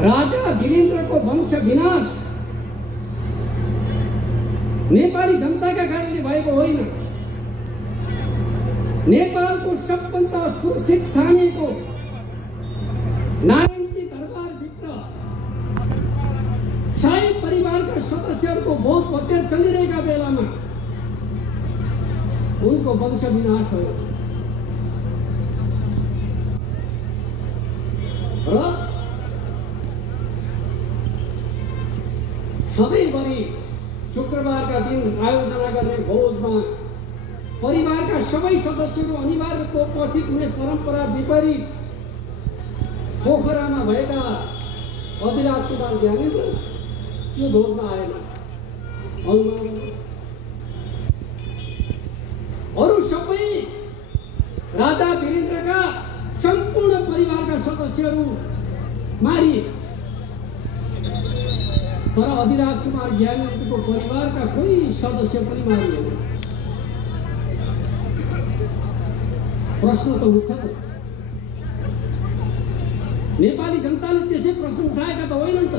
राजा वीरेन्द्रको वंश विनाश नेपाली जनताका कारणले भएको होइन। नेपालको सबभन्दा सुरक्षित ठानिएको नारायणजी दरबारभित्र शाही परिवारका सदस्यहरूको भोट हत्या चलिरहेका बेलामा उनको वंश विनाश हो र सधैँभरि शुक्रबारका दिन आयोजना गर्ने भोजमा परिवारका सबै सदस्यहरू अनिवार्य रूपमा उपस्थित हुने परम्परा विपरीत पोखरामा भएका अधिराज कुमार ज्ञानेन्द्र त्यो भोजमा आएन। अरू सबै राजा वीरेन्द्रका सम्पूर्ण परिवारका सदस्यहरू मारिए, तर अधिराज कुमार ज्ञानेन्द्रको परिवारका कोही सदस्य पनि मारिएन। प्रश्न त उठ्छ त, नेपाली जनताले त्यसै प्रश्न उठाएका त होइनन् त।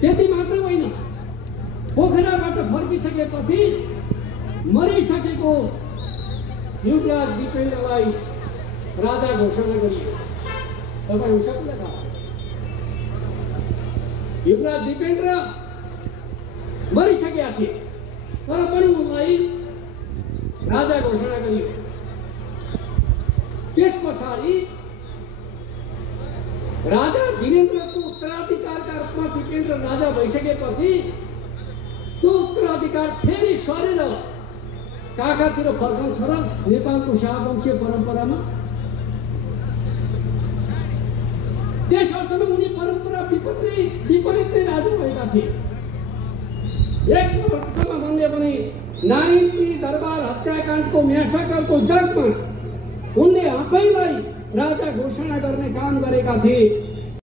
त्यति मात्र होइन, पोखराबाट फर्किसकेपछि मरिसकेको युवराज दिपेन्द्रलाई राजा घोषणा गरियो। तपाईहरु सबैलाई थाहा छ, युवराज दिपेन्द्र मरिसकेका थिए, तर पनि उनलाई राजा घोषणा गरियो। त्यस पछाडि राजा वीरेन्द्रको उत्तराधिकारका रूपमा दिपेन्द्र राजा भइसकेपछि त्यो उत्तराधिकार फेरि सरेर काकातिर फर्कन्छ र नेपालको शाहवंशीय परम्परामा। त्यस अर्थमा उनी परम्परा विपरीत नै राजा भएका थिए। एक अर्थमा भन्ने पनि नारायणजी दरबार हत्याकाण्डको म्यासाकरको जगमा उनले आफैलाई राजा घोषणा गर्ने काम गरेका थिए।